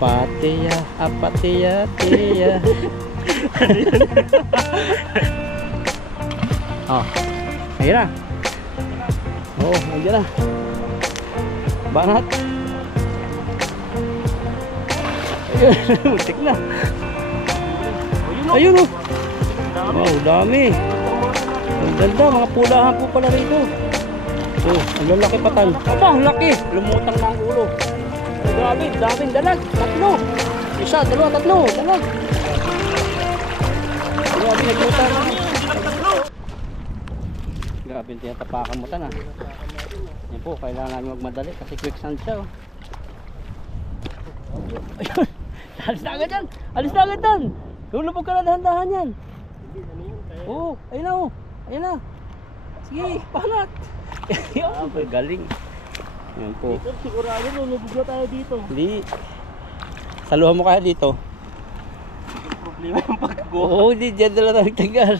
Apatiya, apatiya, tiya. Oh, ayun na. Oo, nandiyan na. Banat. Ayun, muntik na. Ayun o. Wow, dami. Ang ganda, mga pulahan po pala rito. Oh, ang lalaki patan. Aba, ang laki. Lumutang na ang ulo. Ay, grabe, daming dalag. Tatlo. Isa, dalawa, tatlo. Dalag. Grabe, naglutan. Grabe, tinatapakan mo tan ah. Yan po, kailangan namin magmadali kasi quicksand siya oh. Ayun, alis na agad yan. Alis na agad yan. Lulubog ka na dahan-dahan yan. Oo, ayun na oh. Ayun na. Sige, panat. Galing. Yan po. Dito, sigurado lulubog na tayo dito. Hindi. Saluhan mo kaya dito. Problema yung pag-go. Oo, hindi. Diyan na lang nagtagal.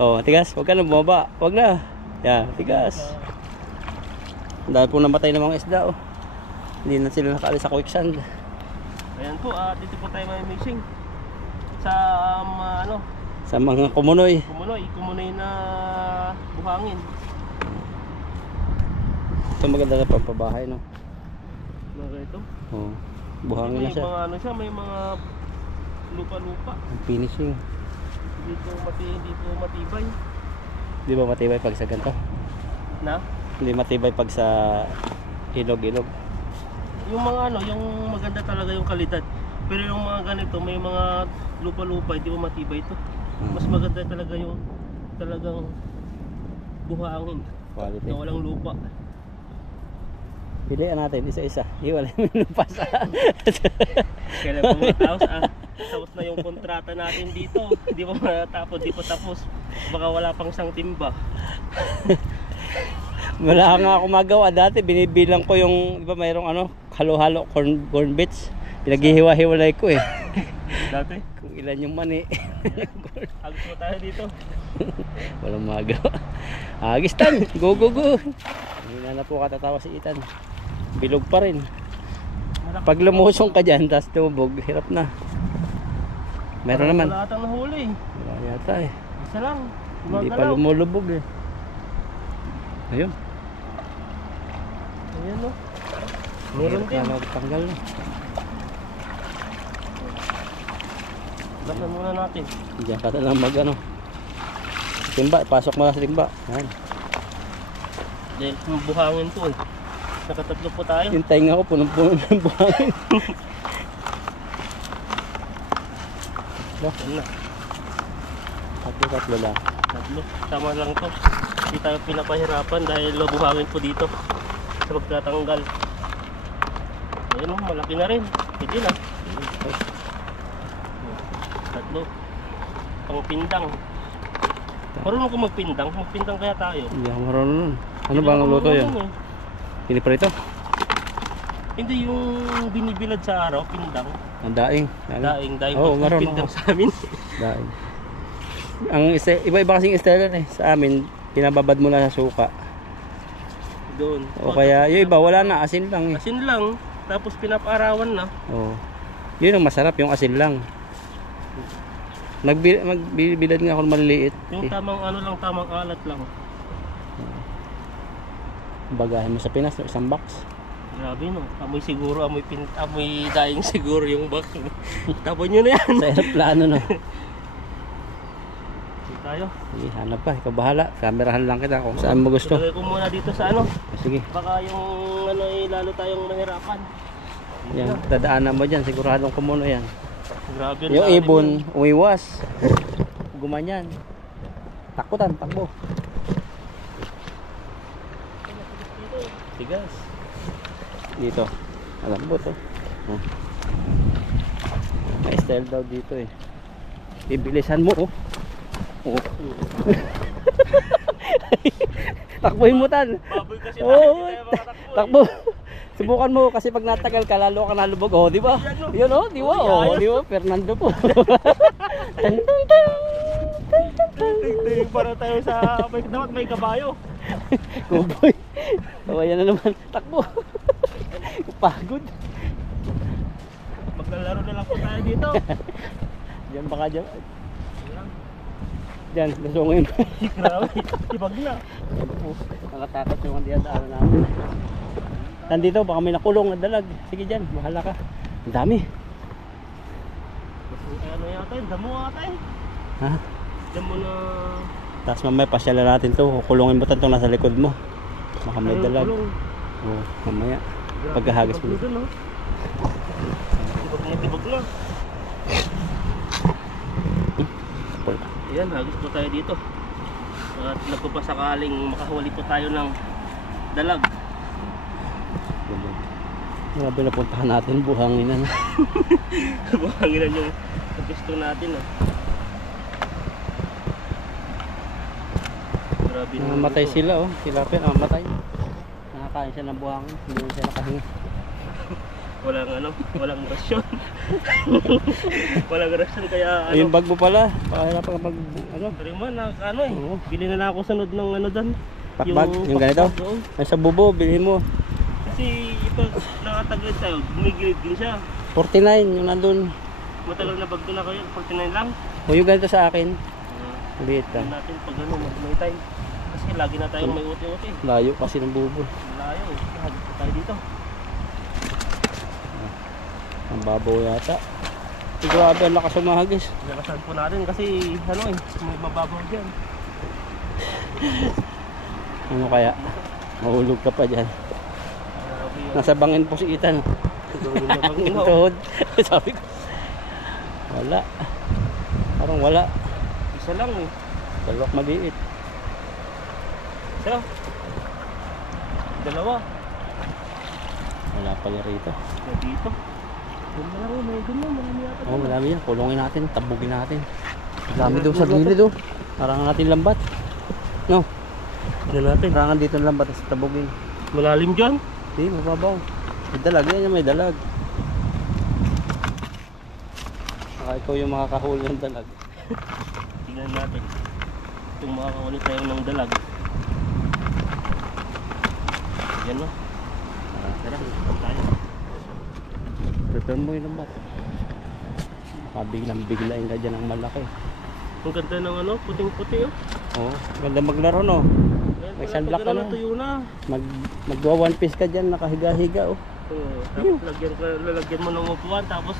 Oh, tigas. Huwag ka na bumaba. Huwag na. Yan, tigas. Dahil po namatay ng mga isda oh. Hindi na sila nakaalis sa quicksand. Ayan po, dito po tayo may missing. Sa ano? Sa mga kumunoy. Kumunoy na buhangin. Ito maganda na pampabahay no. Mga ito. Oh, buhangin na May siya. mga ano siya, may mga lupa-lupa. Ang finishing. Dito matibay. Di ba matibay pag sa ganito? Na? Hindi matibay pag sa ilog-ilog. Yung mga ano, yung maganda talaga yung kalidad. Pero yung mga ganito, may mga lupa-lupa, hindi mo matibay ito. Mas maganda talaga yung talagang buhangin. Quality. Na walang lupa. Pilihan natin isa-isa. Iwalay mo yung lupa sa... Kailan pa matapos? Tapos na yung kontrata natin dito. Hindi pa matapos, di pa tapos. Baka wala pang isang timba. Wala nga ako magawa dati. Binibilang ko yung, di ba mayroong ano, halo-halo corn bits. Pinaghihiwa-hiwalay ko eh. Dati? Kung ilan yung mani. Agos mo tayo dito. Walang magawa. Agis tan, go go go. Hindi na po katatawa si Ethan. Bilog pa rin. Pag lumusong ka dyan, tapos tumubog, hirap na. Meron naman. Wala atang nahuli. Wala yata eh. Isa lang. Hindi pa lumulubog eh. Ayun. Ayan o. Meron din. Tanggal na. Lasan muna natin. Diyan ka na lang mag ano. Timba, pasok mo na sa timba. Yan. Dahil buhangin to eh. Nakatatlo po tayo. Yung tainga ko punong-puno ng buhangin. Yan na. Tatlo lang. Tatlo. Tama lang to. Hindi tayo pinapahirapan dahil buhangin po dito. Sa magtatanggal. Ayan o, malaki na rin. Pwede na. Tatlo. Pang pindang. Marunong ko magpindang. Magpindang kaya tayo. Hindi ako marunong nun. Ano ba ang luto yun? Piniprito? Hindi yung binibilad sa araw, pindang. Ang daing. Daing Oo, marunong pindang ako. sa amin. Daing. Ang iba-iba kasing style eh. Sa amin, pinababad mo na sa suka. Doon. O kaya, yung iba wala na, asin lang eh. Asin lang, tapos pinaparawan na. Oo. Yun ang masarap, yung asin lang. Magbilad nga ako ng maliliit. Yung tamang ano lang, tamang alat lang. Bagahin mo sa Pinas, isang box. Grabe no, amoy siguro, amoy daing siguro yung box. Tapon nyo na yan. Sa aeroplano no. Sige tayo. Sige, hanap ka, ikaw bahala. Kamerahan lang kita kung saan mo gusto. Ilagay ko muna dito sa ano. Sige. Baka yung ano lalo tayong mahirapan. Yan, dadaanan mo dyan, siguradong kumuno yan. Grabe. Yung ibon, umiwas. Gumanyan. Takutan, takbo. Tigas. Dito. Alam mo to. May style daw dito eh. Ibilisan mo oh. Oh. Takbuhin mo tan. Baboy kasi Oo. tayo makatakbo. Takbo. Subukan mo kasi pag natagal ka lalo ka nalubog. Oh, di ba? Yun oh, di ba? Oh, di ba? Fernando po. Tan tan tan. Para tayo sa dapat may kabayo. Kuboy. Oh, ayan na naman. Takbo. Pagod. Maglalaro na lang po tayo dito. Diyan baka dyan. Diyan, lusungin. Grabe, ibag na. Nakatakot yung mga daan namin. Nandito, baka may nakulong na dalag. Sige dyan, bahala ka. Ang dami. Ano yata yun? Damo ata eh. Ha? Damo na... Tapos mamaya pasyalan natin to. Kulungin mo itong nasa likod mo. Baka may dalag. kulong. Oo, mamaya. Pagkahagis mo. Tibag na. Tibag na. Ayan, hagis po tayo dito. At nagpapasakaling makahuli po tayo ng dalag. Grabe na puntahan natin, buhangin na. Buhanginan yung gusto natin. Oh. Grabe na. Namatay sila, oh. Sila pa namatay. Nakakain siya ng buhangin. Hindi na siya nakahinga. Walang rasyon. Walang rasyon kaya ano. Ayun, bag mo pala. Pakahirap ka mag, ano. Pero man, ano eh. Oo. Bili na lang ako sunod ng ano doon. Pakbag, yung ganito. pakbag, oo. Ay, sa bubo, bilhin mo. Kasi ito, nakataglit tayo, gumigilid din siya. 49, yung nandun. Matagal na bag na kayo, 49 lang. O yung ganito sa akin. Liit Tignan ka. natin pag ano, mag-may time. Kasi lagi na tayong may uti-uti. Layo kasi ng bubo. Malayo eh, hagis pa tayo dito. Ang babaw yata. Grabe, ang lakas umahagis. Lakasan po natin kasi ano eh, may mababaw dyan. Ano kaya? Mahulog ka pa dyan. Grabe yun. Nasa bangin po si Ethan. Gawin na bang ino. Tuhod. Sabi ko. Wala. Parang wala. Isa lang eh. Dalawak maliit. Isa. Dalawa. Wala pala rito. Na dito. Doon na lang oh, may doon na, marami yata. Oh, marami yan. Kulungin natin. Tabugin natin. Marami doon sa gilid oh. Parangan natin lambat. No. Tignan natin. Parangan dito ng lambat sa tabugin. Malalim dyan. Hindi, mababaw. May dalag. Yan yung may dalag. Saka ikaw yung makakahuli ng dalag. Tignan natin. Kung makakaulit tayo ng dalag. Yan no. Tara, ikot tayo. Prepare mo yung lambat. Biglang biglain ka dyan ng malaki. Ang ganda ng ano, puting-puti oh. Oh, ganda maglaro no. Ayan May pala, sunblock pag ano, ka na. Tuyo na. Magwa one piece ka dyan, nakahiga-higa oh. Oo, tapos lalagyan mo ng upuan, tapos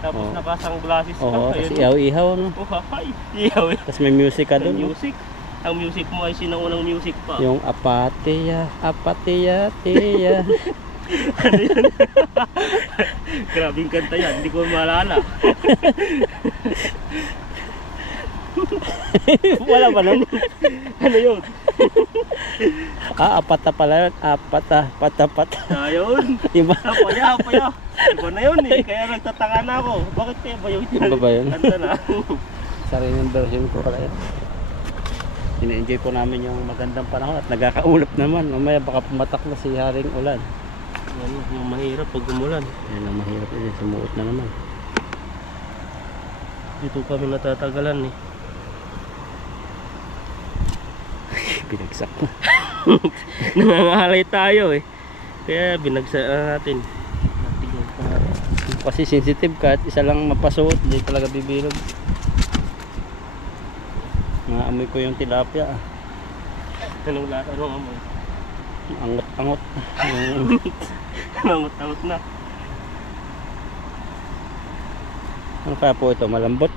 Oo. nakasunglasses ka. Oo, Ayun, kasi ihaw-ihaw no. oh, hay, iyaw eh. Tapos may music ka Ang dun. No? music. Ang music mo ay sinaunang music pa. Yung apatia, apatia, tia. Grabing kanta yan, hindi ko maalala. Wala ba nun? Ano yun? Apata pala yun. Apata, pata. Ayun. Iba. Apaya. Iba na yun eh. Kaya nagtataka na ako. Bakit kaya ba yun? Iba ba yun? Kanta na. Sariling version ko pala yun. Ina-enjoy po namin yung magandang panahon at nagkakaulap naman. Mamaya baka pumatak na si Haring Ulan. Yan, yung mahirap pag umulan. Yan ang mahirap yun. Sumuot na naman. Dito kami natatagalan eh. Binagsak na. Nangangalay tayo eh. Kaya binagsak natin. Natignan pa natin. Kasi sensitive ka at isa lang mapasuot. Hindi talaga bibilog. Naamoy ko yung tilapia. Anong amoy? Angot-angot. Nangot-angot na. Ano kaya po ito? Malambot?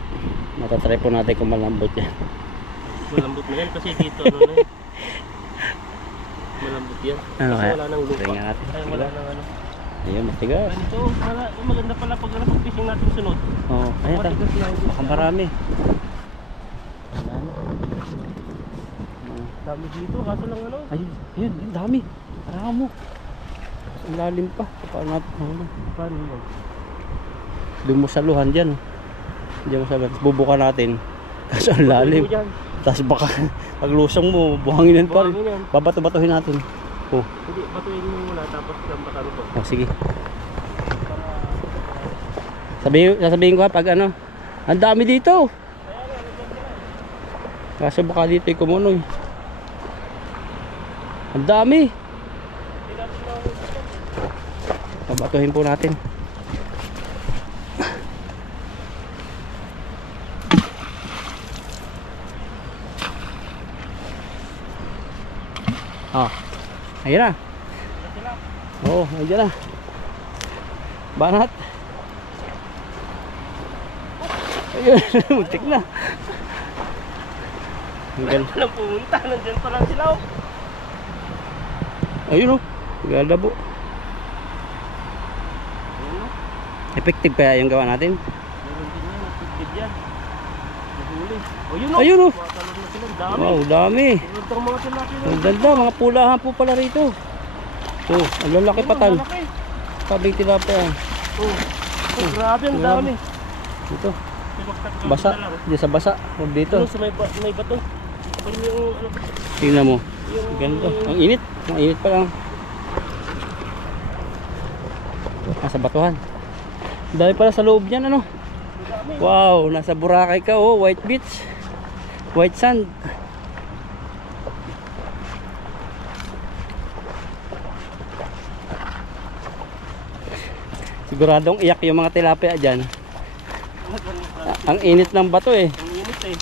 Matatry po natin kung malambot yan. Malambot na yan kasi dito ano na yan. Malambot yan. Ano Kasi kaya? wala nang lupa. Try nga natin. Ay wala nang ano. Ayun, matigas. Ganito, maganda pala pag pag-fishing natin sunod. Oo, ayun ta. Matigas lang. Baka marami. Dami dito, kaso lang ano. Ayun, ayun, ang dami. Parang mo. Ang lalim pa. Paano natin? Paano yun? Doon mo sa luhan dyan. Diyan mo sa luhan. Bubuka natin. Kaso ang lalim. Patuloy mo dyan. Tapos baka paglusong mo, buhanginan pa rin. Buhangin yan. Babato-batuhin natin. Oh, Hindi, batuin mo muna tapos lambakan ko. oh sige. Sasabihin ko ha pag ano. Ang dami dito. Kaso baka dito ay kumunoy. Ang dami. Babatuhin po natin. Oh. Ayun na. Oo, ayun na. Banat. Ayun, muntik na. Ang ganda. Walang pumunta, nandyan pa lang sila oh. Ayun o. Galdabo. Ayun oh. Effective kaya yung gawa natin? Meron din yan, effective yan. Nahuli. Oh, yun oh. Ayun o. Matalon na sila, dami. Wow, dami. Ito mga tilapia na. Ang ganda, mga pulahan po pala rito. Oh, ang lalaki patan. Malaki. Sabing tilapia. Oh. Oh, grabe, ang dami. Ito, May basa. na lang. Diyan sa basa. Huwag dito. Ano, sa may bato. Parang yung ano, Tingnan mo. yung Ganda. Ang init. Ang init pa lang. Nasa batuhan. Dahil pala sa loob niyan ano. Wow, nasa Boracay ka oh, white beach. White sand. Siguradong iyak yung mga tilapia diyan. Ang init ng bato eh. Ang init eh.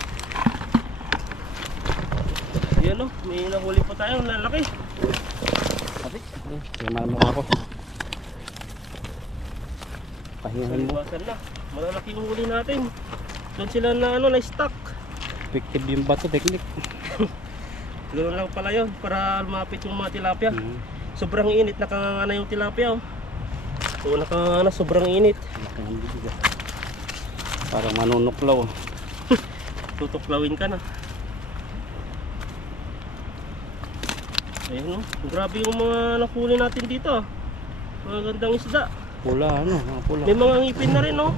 Yan o, may nahuli pa tayo, lalaki. Tingnan mo ako. Pahingan mo. Iwasan na, malalaki yung huli natin. Doon sila na ano, na-stuck. Effective yung bato technique. Ganoon lang pala yun, para lumapit yung mga tilapia. Sobrang init, nakanganga yung tilapia oh. So nakanganga, sobrang init. Parang manunuklaw. Tutuklawin ka na. Ayun oh, grabe yung mga nakuli natin dito. Mga gandang isda. Pula ano, mga pula. May mga ngipin na rin oh.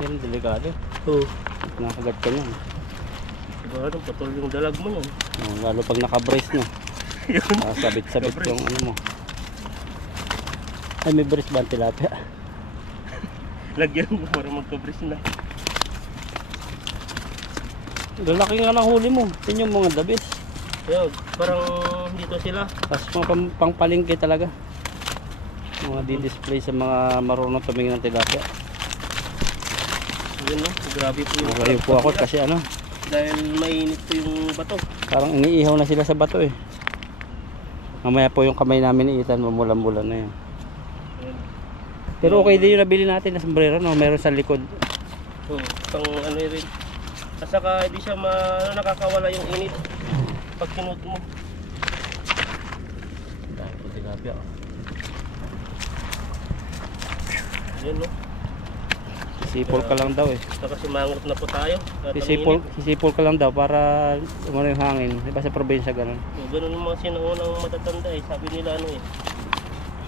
Yan, delikado. Oh. Nakagat ka niyan. Diba, patol yung dalag mo yan. Oh, lalo pag naka-brace no. Yun. Sabit-sabit Naka-brace. yung ano mo. Ay, may brace ba ang tilapia? Lagyan mo para magka-brace na. Lalaki nga ng huli mo. Yan yung mga dabis. Ayun, parang dito sila. Tapos mga pangpalingki talaga. Mga di-display sa mga marunong tumingin ng tilapia. Yun no, grabe po yung Malayo po ako kasi ano, dahil mainit po yung bato. parang iniihaw na sila sa bato eh. Mamaya po yung kamay namin ni Ethan, mamulan-mulan na yun. Ayun. Pero okay din yung nabili natin na sombrero, no? Meron sa likod. Pang ano rin. At saka hindi siya nakakawala yung init pag kinut mo. Dahil po tilapia. Yun no. Sisipol ka lang daw eh. Saka sumangot na po tayo. At ang Sisipol ka lang daw para umano yung hangin. Diba sa probinsya ganun? init. Ganun yung mga sinaunang matatanda eh. Sabi nila ano eh.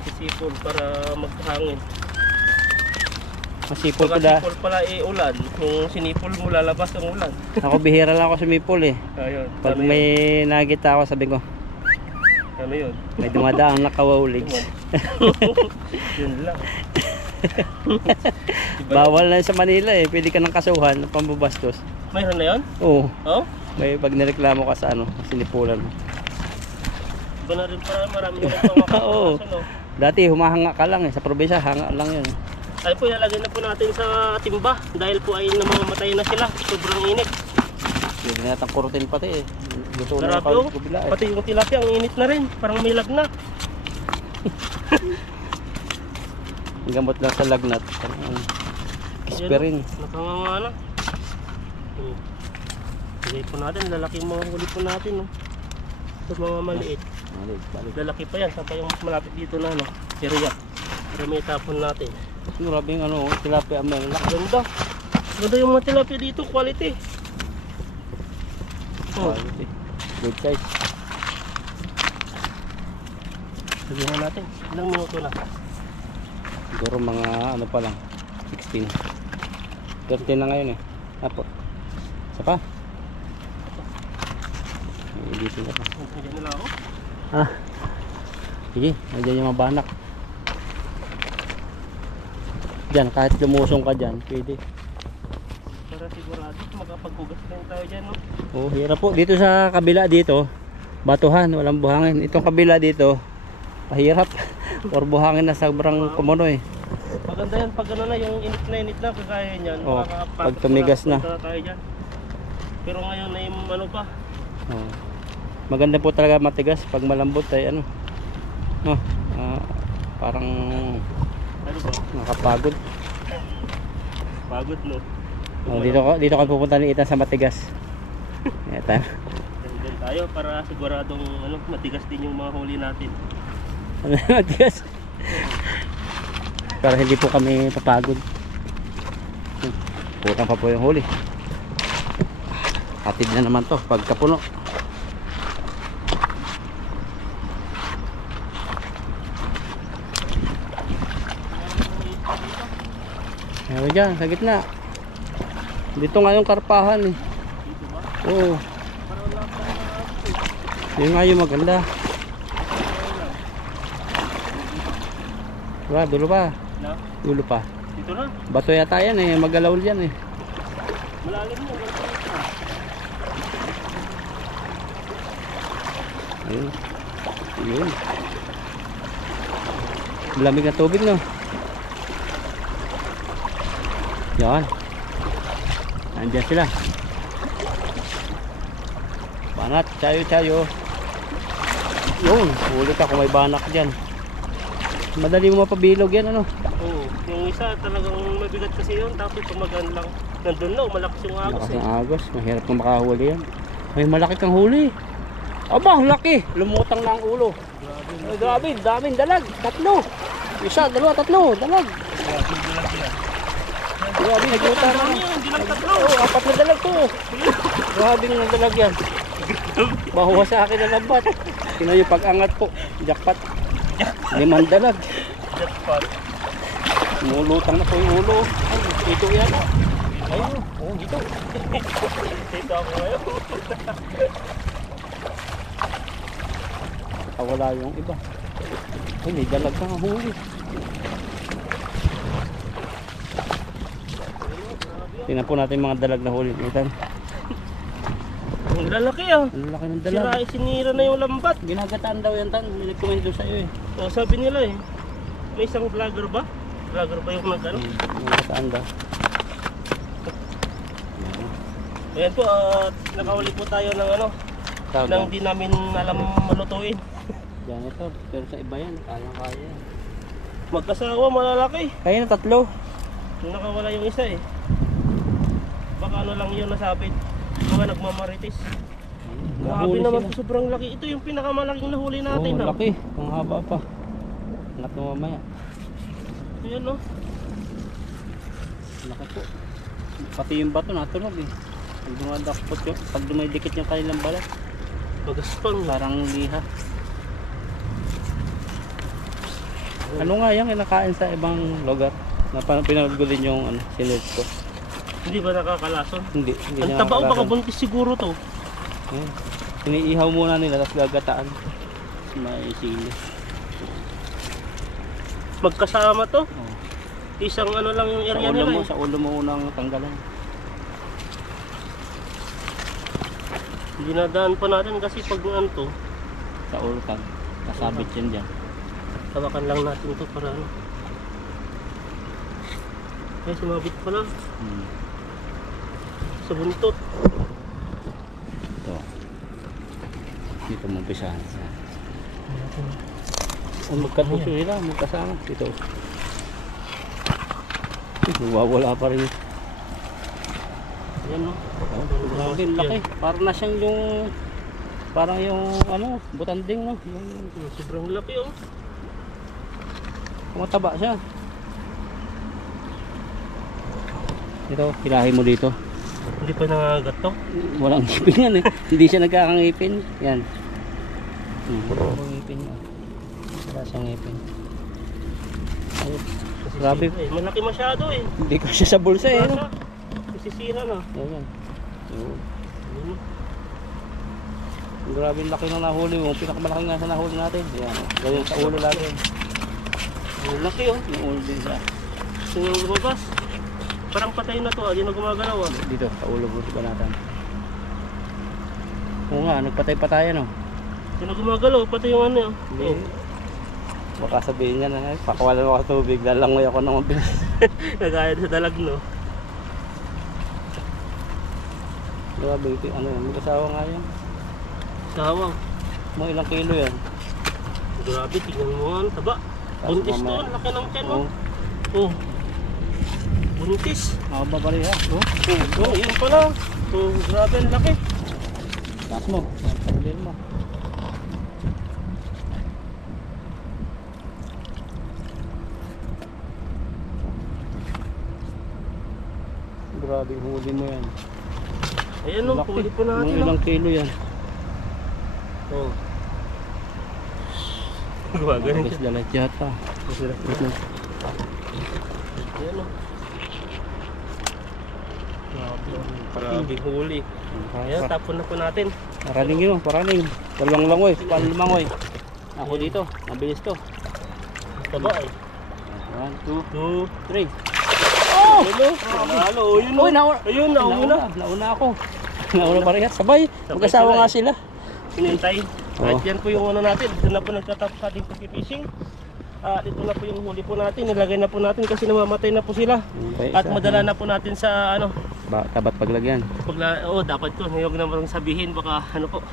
Sisipol para maghangin. Masipol ko Pagka da. sipol pala eh ulan. Kung sinipol mo lalabas ang ulan. Ako bihira lang ako sumipol eh. Ayun. Pag ano may nakita ako sabi ko, yun? Ano yun? may dumadaang nakawauligs. Yun lang. Bawal na sa Manila eh. Pwede ka ng kasuhan ng pambabastos. Mayroon na yun? Oo. Oh? May pag nireklamo ka sa ano, sinipulan mo. Iba na rin para marami na rin pang Oo. makakaso, no? Dati humahanga ka lang eh. Sa probinsya, hanga lang yun. Ay po, ilalagay na po natin sa timba dahil po ay namamatay na sila. Sobrang init. Pwede na natang kurutin pati eh. Gusto na Grabe oh. kabila eh. Pati yung tilapia, ang init na rin. Parang may lagnat. Ang gamot lang sa lagnat. Aspirin. Nakanganga na. Lagay po natin, lalaki yung mga huli po natin. No? Ito mga maliit. Balik. Lalaki pa yan, saan pa yung mas malapit dito na ano, area. Para may tapon natin. Grabe yung ano, tilapia ang meron. Ganda. Ganda yung mga tilapia dito, quality. Oh. Good size. Sabihan natin, ilang minuto na. Siguro mga ano pa lang, 16. 13 na ngayon eh. Apo. Isa pa? Editing ka pa. Nandiyan nila ako. Ah. Sige, nandiyan yung mga banak. Diyan, kahit lumusong ka dyan, pwede. Para sigurado, makapaghugas lang tayo dyan, no? Oh, hirap po. Dito sa kabila dito, batuhan, walang buhangin. Itong kabila dito, mahirap. Or buhangin na sobrang kumuno eh. Maganda yan, pag ano na, yung init na, kagaya niyan. Oh, makakapagod pag tumigas na. punta tayo dyan. Pero ngayon ay ano pa, Oh. Maganda po talaga matigas. Pag malambot ay ano, no, parang Ano ba? nakapagod. Pagod no. Dito ka pupunta ni Ethan sa matigas. Eto. Diyan tayo para siguradong ano, matigas din yung mga huli natin. Matigas. Para hindi po kami papagod. Putang pa po yung huli. Hatid na naman to pagkapuno. Meron dyan sa gitna. Dito nga yung karpahan eh. Dito ba? Oo. Para wala pa na. Yun nga yung maganda. Diba, dulo pa. Na? Dulo pa. Dito na. Bato yata yan eh. Magalaw yan eh. Malalim mo. Ayun. Ayun. Malamig na tubig no. Yan. Nandiyan sila. Banat, chayo. Yun, huli ka kung may banak dyan. Madali mo mapabilog yan ano. Oo. Yung isa talagang mabigat kasi yun. Tapos tumagan lang. Nandun na. Malakas yung agos Malakas eh. ng agos, mahirap kang makahuli yan. May malaki kang huli. Aba, ang laki. Lumutang na ang ulo. Ay, grabe, daming dalag. 3. Isa, 2, 3. Dalag. Grabe, nagluta na. Hindi lang tatlo. Oo, 4 na dalag to. Grabe ng dalag yan. Bahuwa sa akin na lambat. Tingnan yung pag-angat po. Jackpot. 5 dalag. Jackpot. Mulutang na po yung ulo. Ay, dito yan. Ayun, oh, dito. Dito ako ngayon. Wala yung iba. Ay, may dalag kang huli. Tingnan po natin mga dalag na huli. Itan. Ang lalaki ah. Ang laki ng dalag. Sinira na yung lambat. Ginagataan daw yan tan. May nag-comment doon sa'yo eh. O, sabi nila eh. May isang vlogger ba? Vlogger ba yung nag-ano? Ginagataan daw. Ayan po, nakawali po tayo ng ano. Nang di namin alam malutuin. Diyan ito. Pero sa iba yan. Kaya. Magkasawa, malalaki. Kaya na 3. Yung nakawala yung isa eh. Baka ano lang yun nasabit. Mga nagmamarites. Grabe Nahuli naman sila. po, sobrang laki. Ito yung pinakamalaking nahuli natin. Oh, laki. Ang haba pa. Angat mo mamaya. Ayan no. Laki po. Pati yung bato natunog eh. Pag dumadakpot yun. Pag dumaydikit yung kanilang balat. Magaspang. Parang liha. Ano nga yan kinakain sa ibang lugar? Pinanood ko din yung sinerge ko. Hindi ba nakakalason? Hindi Ang niya taba o baka nakakalason. buntis siguro to. Ayan. Iniihaw muna nila tapos gagataan. May sili. Magkasama to. Oh. Isang ano lang yung Sa area ulo nila mo, eh. sa ulo mo unang tanggalan. Dinadaan pa natin kasi pag ano to, Sa ulo tang. Kasabit yan dyan. tawakan lang natin to para ano. Ay, sumabit pa lang sa buntot. Ito. Dito mo umpisahan. Magkapuso sila, magkasama. Dito. Wawala pa rin. Ayan no. Oh, grabe, laki. Parang na siyang yung parang yung butanding no. Yung Sobrang laki oh. mataba siya. Ito, hilahin mo dito. Hindi pa nangagat to. Walang ngipin yan eh. Hindi siya nagkakangipin. Yan. Walang ngipin yan. Wala siyang ngipin. Ay, grabe. Eh, malaki masyado eh. Hindi ko siya sa bulsa eh. No? Masisira na. Ayan. Yun. Ayun. Grabe yung laki ng nahuli mo. Pinakamalaki nga sa nahuli natin. Yan. Gawin sa ulo natin. Ang laki oh. Yung ulo din siya. Yung lumabas. Parang patay na to ah. Di na gumagalaw ah. Dito, sa ulo mo ba natin. Oo nga, nagpatay-patayan oh. Di na gumagalaw. Patay yung ano ah. Hindi. Baka sabihin niya na, pakawalan mo ako sa tubig, lalangoy ako ng mabilis. Nagaya sa dalag no. Grabe, mag-asawa nga yan. Sawang. Mga ilang kilo yan. Grabe, tingnan mo nga, ang taba. Buntis to, mamaya. ang laki ng tiyan, Oh, oh. Buntis. makababareha. Oh, Oh, yun pala. Oh, grabe, ang laki. taas mo. Pagbilin mo. Grabe huli mo yan. Ayan o, Laki. huli po natin. Mga ilang kilo yan. Oh. Gumagaling Mga siya. dalat yata. Ayan o. Grabe huli. Ayan, tapon na po natin. Paraning yun, paraning. Dalawang langoy, panlumangoy. Ako dito, mabilis to. Taba eh. 1, 2, 3. Oh! Lalo, oh, yun o. Uy, Ayun, nauna. Nauna ako. Nauna parehas. Sabay, magkasawa sila nga eh. sila. Sinintay. Oo. At yan po yung ano natin. Dito na po nagtatapos sa ating pag-fishing. Dito na po yung huli po natin. Nilagay na po natin kasi namamatay na po sila. Okay, At madala na po natin sa ano. Tabat paglagyan. Dapat ko. Huwag na marang sabihin. Baka ano po.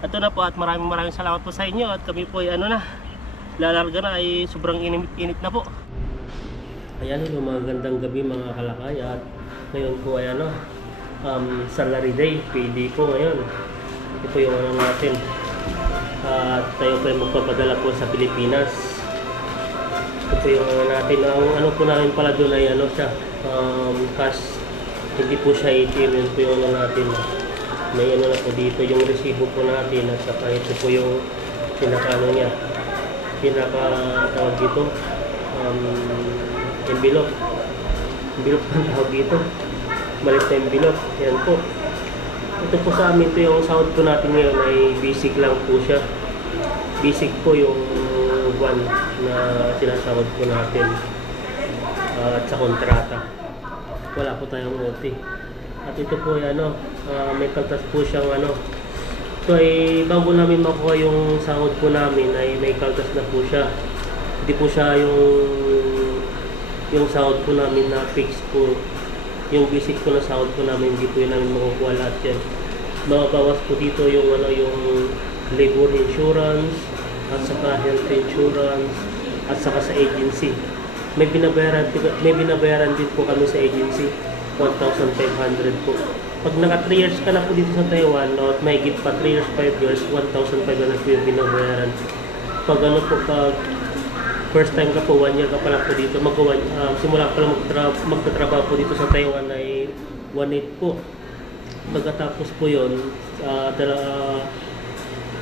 Ito na po at maraming salamat po sa inyo. At kami po ay ano na. Lalarga na ay sobrang init na po. Ayan yung mga gandang gabi mga kalakay. At ngayon po ay ano. Salary day. PD po ngayon. Ito po yung ano natin. At tayo po ay magpapadala po sa Pilipinas. Ito po yung ano natin. Ang ano po namin pala doon ay ano siya. Cash. Hindi po siya ATM. Yun po yung ano natin. May ano na po dito yung resibo po natin. At saka ito po yung pinaka ano niya. Pinaka tawag dito. Envelope. Envelope ang tawag dito. Balik na envelope. Yan po. Ito po sa amin, ito yung sahod po natin ngayon ay basic lang po siya. Basic po yung one na sinasahod po natin at sa kontrata. Wala po tayong OT. At ito po ay ano, may kaltas po siyang ano. Ito ay bago namin makuha yung sahod po namin ay may kaltas na po siya. Hindi po siya yung sahod po namin na fix po. Yung basic po na sahod po namin, hindi po yun namin makukuha lahat yan. Mababawas po dito yung ano, yung labor insurance at saka health insurance at saka sa agency. May binabayaran din po kami sa agency, 1,500 po. Pag naka 3 years ka na po dito sa Taiwan, no, at may higit pa 3 years, 5 years, 1,500 po yung binabayaran. Pag ano po, pag first time ka po, 1 year ka pa lang po dito, simula pa lang magtatrabaho po dito sa Taiwan ay 1.8 po. Pagkatapos po yun,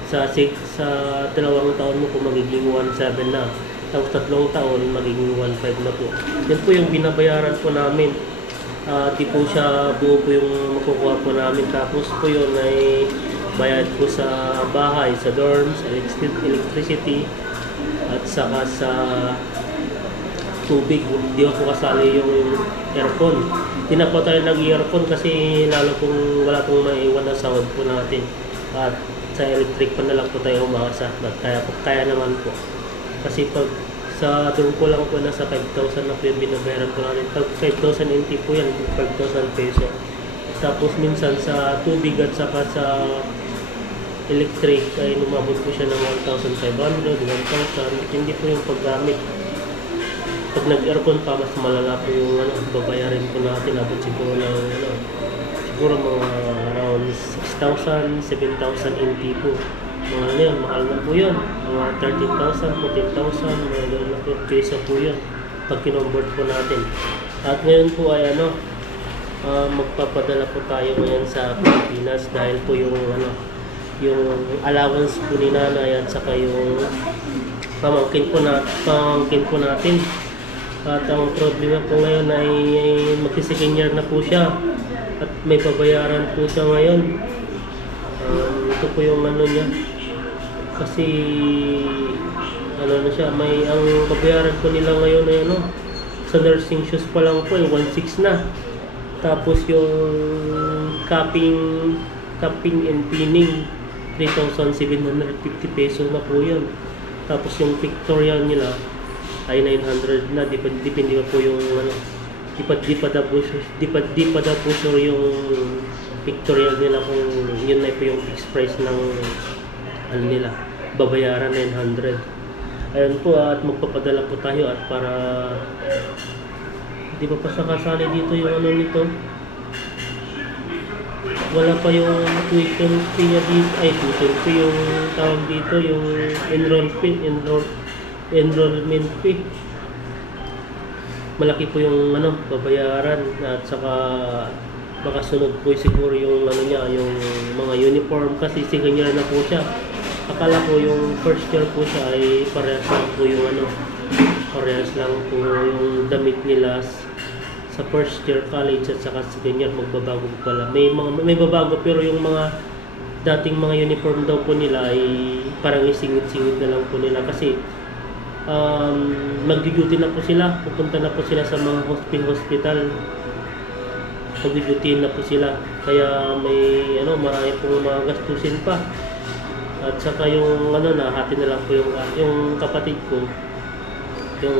sa 2 taon mo po magiging 1.7 na. Tapos 3 taon magiging 1.5 na po. Yan po yung binabayaran po namin. Di po siya buo po yung makukuha po namin. Tapos po yun ay bayad po sa bahay, sa dorms, electricity, at saka sa tubig. Hindi po kasali yung aircon. Hindi na po tayo nag-aircon kasi lalo kung wala pong maiwan na sahod po natin. At sa electric pa na lang po tayo umasa. Kaya naman po. Kasi pag sa doon ko lang po nasa 5,000 na po yung binabayaran po natin. Pag 5,000 NT po yan, 5,000 peso. Tapos minsan sa tubig at saka sa electric ay lumabot po siya ng 1,500, 1,000. Hindi po yung paggamit. Pag nag-aircon pa, mas malala po yung babayarin po natin. Abot siguro ng siguro mga around 6,000, 7,000 NT po. Mga ano yun, mahal na po yun. Mga 13,000, 14,000, mga gano'n na po peso po yun. Pag kinumbert po natin. At ngayon po ay magpapadala po tayo ngayon sa Pilipinas dahil po yung allowance po ni nanay at saka yung pamangkin po natin. At ang problema po ngayon ay magsi-second year na po siya at may pabayaran po siya ngayon. Ito po yung ano niya kasi ano na siya, ang babayaran po nila ngayon ay sa nursing shoes pa lang po ay 1,600 na. Tapos yung capping and pinning 3,750 pesos na po yun. Tapos yung pictorial nila ay 900 na. Depende pa po yung di pa daw po sure yung pictorial nila kung yun na po yung fixed price ng ano nila, babayaran 900. Ayun po, at magpapadala po tayo at para di ba pa sa kasali dito yung ano nito, wala pa yung tuition fee niya dito, ay tuition fee yung tawag dito, yung enrollment fee. Malaki po yung ano, babayaran, at saka makasunod po siguro yung ano niya, yung mga uniform, kasi senior na po siya. Akala ko yung first year po siya ay parehas lang po yung ano, parehas lang po yung damit nila sa first year college at saka second year. Magbabago pala. May babago, pero yung mga dating mga uniform daw po nila ay parang isingit-singit na lang po nila, kasi mag-duty na po sila, pupunta na po sila sa mga hospital, mag-duty na po sila, kaya may ano, marami pong mga gastusin pa. At saka yung ano, hati na lang po yung kapatid ko, yung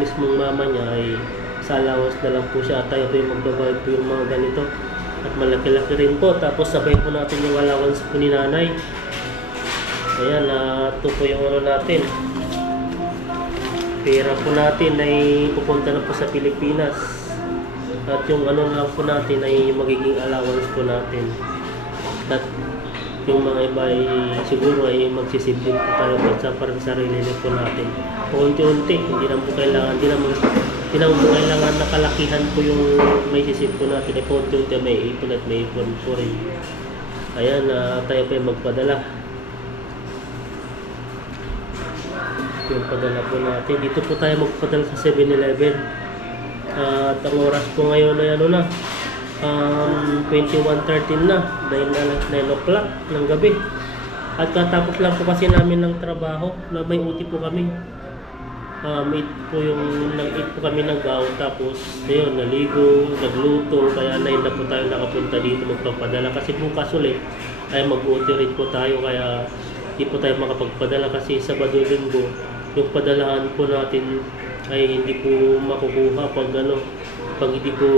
mismong mama niya ay sa allowance na lang po siya, at tayo po yung magbabayad po yung mga ganito, at malaki-laki rin po. Tapos sabay po natin yung allowance po ni nanay. Ayan, ito po yung ano natin, pera po natin ay pupunta na po sa Pilipinas, at yung ano lang po natin ay magiging allowance po natin, at yung mga iba ay siguro ay magsisip din po tayo para sa sarili po natin. Unti-unti, hindi naman po kailangan nakalakihan po yung may sisip po natin. Ay unti-unti may ipon at may ipon po rin. Ayan, tayo pa yung magpadala. Yung padala po natin. Dito po tayo magpadala sa 7-Eleven. At ang oras po ngayon ay ano na, 21:13 na, 9 o'clock ng gabi. At katapos lang po kasi namin ng trabaho, na may uti po kami. 8 po kami nag-out, tapos ayun, naligo, nagluto, kaya 9 na po tayo nakapunta dito magpapadala, kasi bukas ulit ay mag-uti rin po tayo, kaya hindi po tayo makapagpadala kasi Sabado Linggo yung padalahan po natin ay hindi po makukuha pag hindi po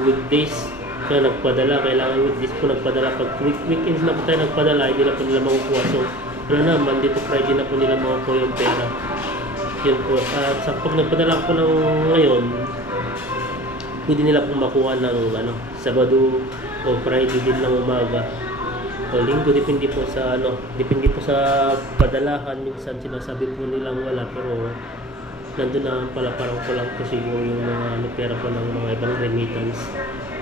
weekdays na nagpadala. Kailangan weekdays po nagpadala. Pag weekends na po tayo nagpadala, hindi na po nila makukuha. So ano na, Monday to Friday na po nila makukuha yung pera. Yun po. At sa pag nagpadala po ng ngayon, pwede nila po makuha ng Sabado o Friday din ng umaga o Linggo, depende po sa padalahan. Minsan sinasabi po nilang wala, pero nandun na pala, parang kulang po siguro yung mga pera po ng mga ibang remittance,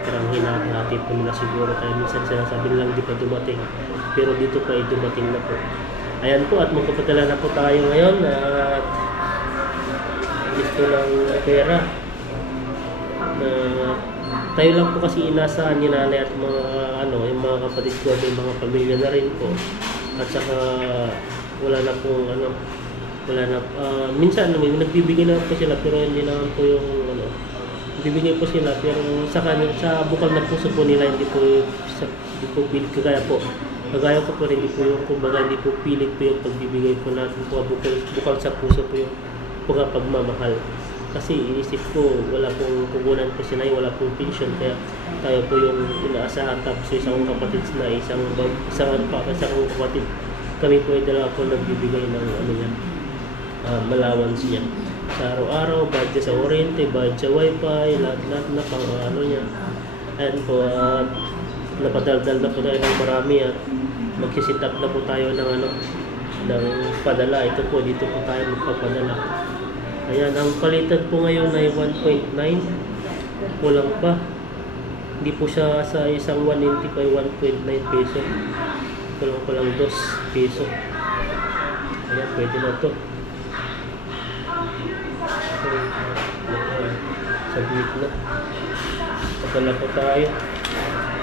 parang hinahati po nila siguro, kaya minsan sinasabi nilang di pa dumating, pero dito pa ay dumating na po. Ayan po, at magpapadala na po tayo ngayon, at gusto ng pera na tayo lang po kasi inasahan ni nanay at mga yung mga kapatid ko, may mga pamilya na rin po, at saka wala na pong minsan nagbibigay na po sila, pero hindi naman po yung bibigay po sila, pero sa bukal na puso po nila, hindi po pilit, kagaya ko po rin, hindi po yung kumbaga, hindi po pilit po yung pagbibigay po natin po, bukal sa puso po yung pagmamahal. Kasi inisip ko, wala pong pugunan po sinay, wala pong pension, kaya tayo po yung inaasahan. Tapos isang kapatid na isang kapatid, kami po ay dalawa po nagbibigay ng allowance niya sa araw-araw, bayad sa kuryente, bayad sa wifi, lahat na pang niya. Ayan po, napadaldal na po tayo ng marami, at magsisit up na po tayo ng padala. Ito po, dito po tayo magpapadala. Ayan, ang palitan po ngayon ay 1.9, kulang pa. Hindi po siya sa isang 185, 1.9 peso. Kulang 2 peso. Ayan, pwede na to. Saglit na. Padala po tayo.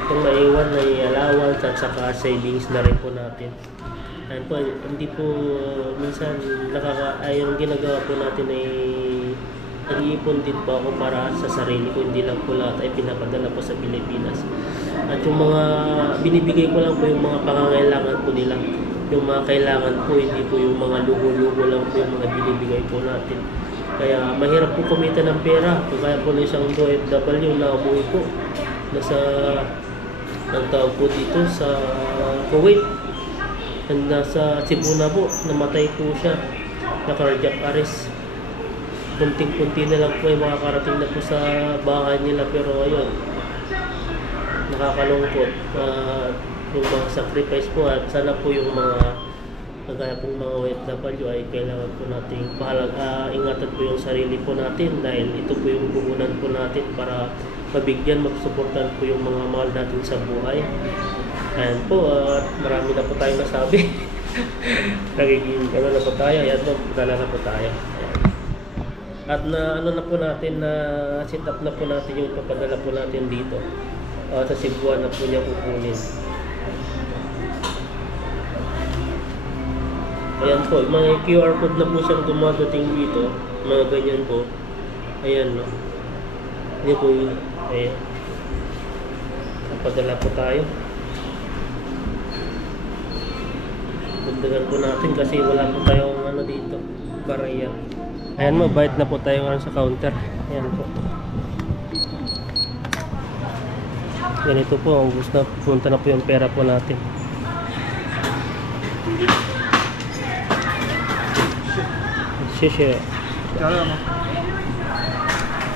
Itong maiwan na allowance at saka savings na rin po natin. Ayan po, hindi po minsan yung ginagawa po natin ay nag-iipon din po ako para sa sarili ko, hindi lang po lahat ay pinapadala po sa Pilipinas. At yung mga binibigay ko lang po yung mga pangangailangan po nila, yung mga kailangan po, hindi po yung mga lugo-lugo lang po yung mga binibigay po natin. Kaya mahirap po kumita ng pera, kaya po na isang OFW na umuwi po, nasa ang tawag po dito sa Kuwait. And nasa Cebu na po, namatay po siya na cardiac arrest. Kunting-kunti na lang po ay makakarating na po sa bahay nila, pero ayun, nakakalungkot. Yung mga sacrifice po, at sana po yung mga kagaya pong mga OFW ay kailangan po natin ingatan po yung sarili po natin, dahil ito po yung puhunan po natin para mabigyan, magsuportan po yung mga mahal natin sa buhay. Ayan po, marami na po tayong nasabi. Nagiging na po tayo, ayan po, dala na po tayo. Ayan. At na na po natin, na set up na po natin yung papadala po natin dito. Sa Cebuan na po niya kukunin. Ayan po, mga QR code na po siyang dumadating dito, mga ganyan po. Ayan, no. Ayan po yun. Ayan. Papadala po tayo. Dagdagan po natin kasi wala po tayong ano dito, baraya. Ayan, mabait na po tayo ngayon sa counter. Ayan po. Ganito po, ang gusto na punta na po yung pera po natin. Share.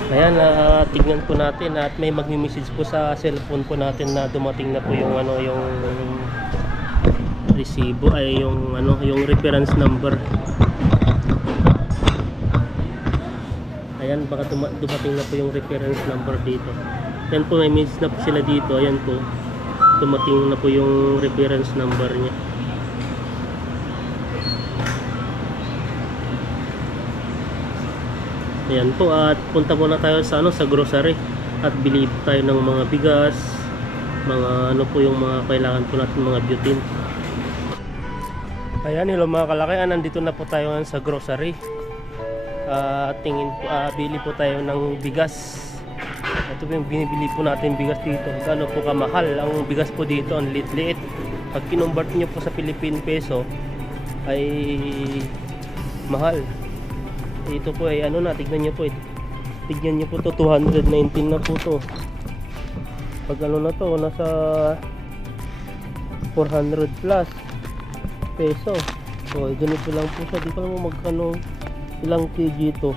Ayan, tignan po natin at may magmi-message po sa cellphone po natin na dumating na po yung ano, yung resibo, ay yung ano, yung reference number. Ayan, baka dumating na po yung reference number dito. Ayan po, may message na po sila dito. Ayan po, dumating na po yung reference number niya. Ayan po, at punta muna tayo sa ano, sa grocery at bili tayo ng mga bigas, mga ano po yung mga kailangan po natin, mga butane. Ayan, hello mga kalaki, nandito na po tayo sa grocery. Bili po tayo ng bigas. Ito po yung binibili po natin bigas dito. Gaano po kamahal ang bigas po dito, ang liit-liit. Pag kinumbert nyo po sa Philippine peso ay mahal. Ito po ay ano na, tignan nyo po, tignan nyo po to, 219 na po to. Pag ano na to, nasa 400 plus peso. So ganito lang po siya, di ko lang magkano, ilang kg to.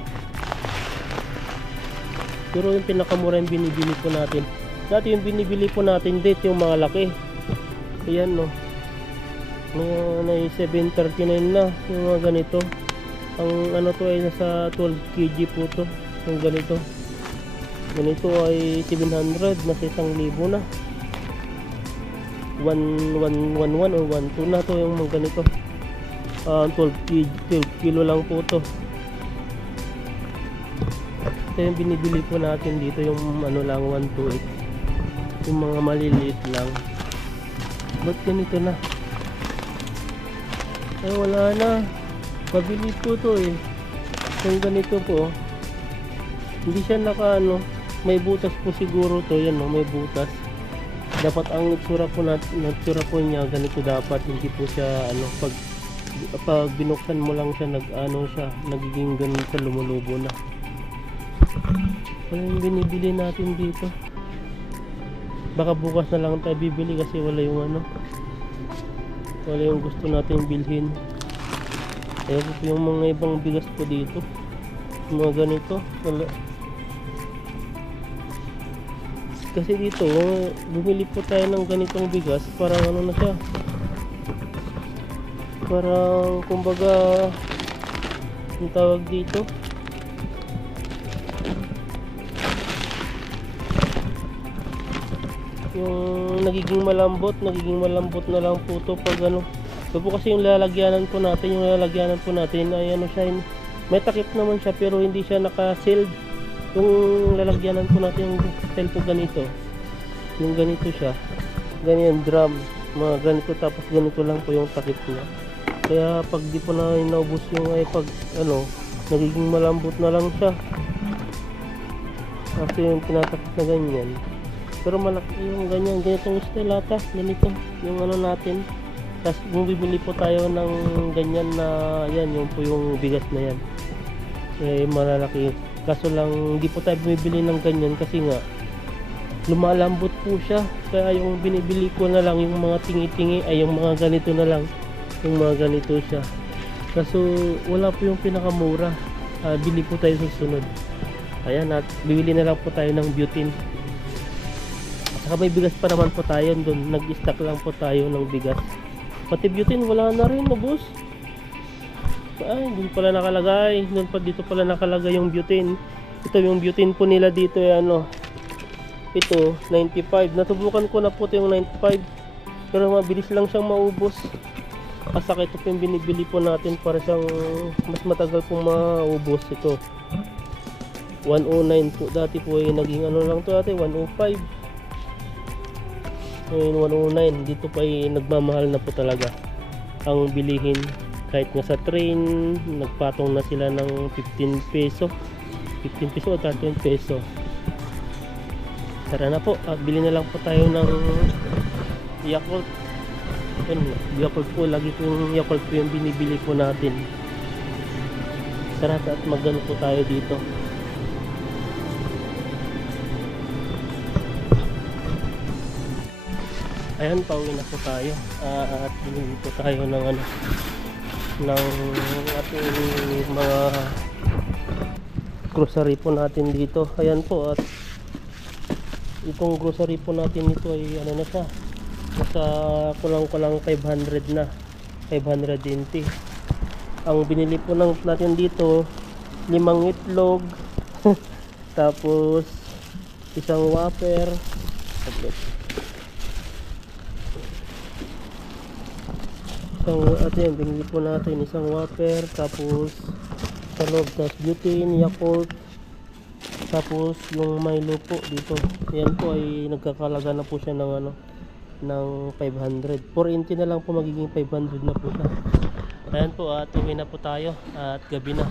Pero yung pinakamura yung binibili po natin. Dati yung binibili po natin date, yung mga laki. Ayan, no, na 739 na yung mga ganito. Ang ano to ay nasa 12 kg po to, yung ganito. Ganito ay 700, nasa 1,000 na. 111 or 12 na to yung mga ganito. 12 kilo lang po to. Ito yung binibili po natin dito, yung ano lang, 128. Yung mga maliliit lang. Ba't ganito na? Ay wala na. Pabili po to eh. Yung ganito po, hindi siya naka ano, may butas po siguro to, yan no, may butas. Dapat ang itsura po niya ganito dapat, hindi po siya ano, pag binuksan mo lang siya, nagiging ganito, lumulubo na. Ano yung binibili natin dito? Baka bukas na lang tayo bibili kasi wala yung gusto natin bilhin. Kaya po yung mga ibang bigas po dito, mga ganito. Kasi dito bumili po tayo ng ganitong bigas, parang ano na siya, parang kumbaga yung tawag dito, yung nagiging malambot na lang po to pag ano. Ito po kasi yung lalagyanan po natin, ay ano siya, may takip naman siya pero hindi siya naka-sealed. Yung lalagyanan po natin, yung style po ganito, yung ganito siya, ganyan drum, mga ganito, tapos ganito lang po yung takip niya. Kaya pag di po na inaubos yung ay pag ano, nagiging malambot na lang siya kasi yung tinatakip na ganyan. Pero malaki yung ganitong style ata, ganito yung ano natin. Tapos bumibili po tayo ng ganyan na yan, yung po yung bigas na yan, eh malalaki. Kaso lang hindi po tayo bumibili ng ganyan kasi nga lumalambot po siya. Kaya yung binibili ko na lang yung mga tingi-tingi ay yung mga ganito na lang, yung mga ganito siya. Kaso wala po yung pinakamura. Bili po tayo sa sunod. Ayan, at bibili na lang po tayo ng butane. Saka may bigas pa naman po tayo doon. Nag-stock lang po tayo ng bigas. Pati butane wala na rin, no boss? Ay, doon pala nakalagay. Doon pa dito pala nakalagay yung butane. Ito yung butane po nila dito ay ano. Ito 95. Natubukan ko na po ito yung 95. Pero mabilis lang siyang maubos. Kasakit ito yung binibili po natin para siyang mas matagal pong maubos ito. 109 po dati po ay naging ano lang to dati 105. Ngayon 109 dito pa ay nagmamahal na po talaga ang bilihin. Kahit nga sa train nagpatong na sila ng 15 peso o 13 peso. Tara na po at bili na lang po tayo ng Yakult. Yakult po, lagi po yung Yakult po yung binibili po natin. Tara at magano po tayo dito. Ayan, pauwi na po tayo at bili po tayo ng ano, ng ating mga grocery po natin dito. Ayan po, at itong grocery po natin ito ay ano na siya, nasa kulang-kulang 500 na, 520. Ang binili po natin dito 5 itlog tapos isang Whopper, binili po natin isang Whopper, tapos sa loob tas butane, Yakult, tapos yung Milo po dito. Yan po ay nagkakalaga na po siya ng ano, ng 500. 480 na lang po, magiging 500 na po siya. Ayan po, at uwi na po tayo at gabi na.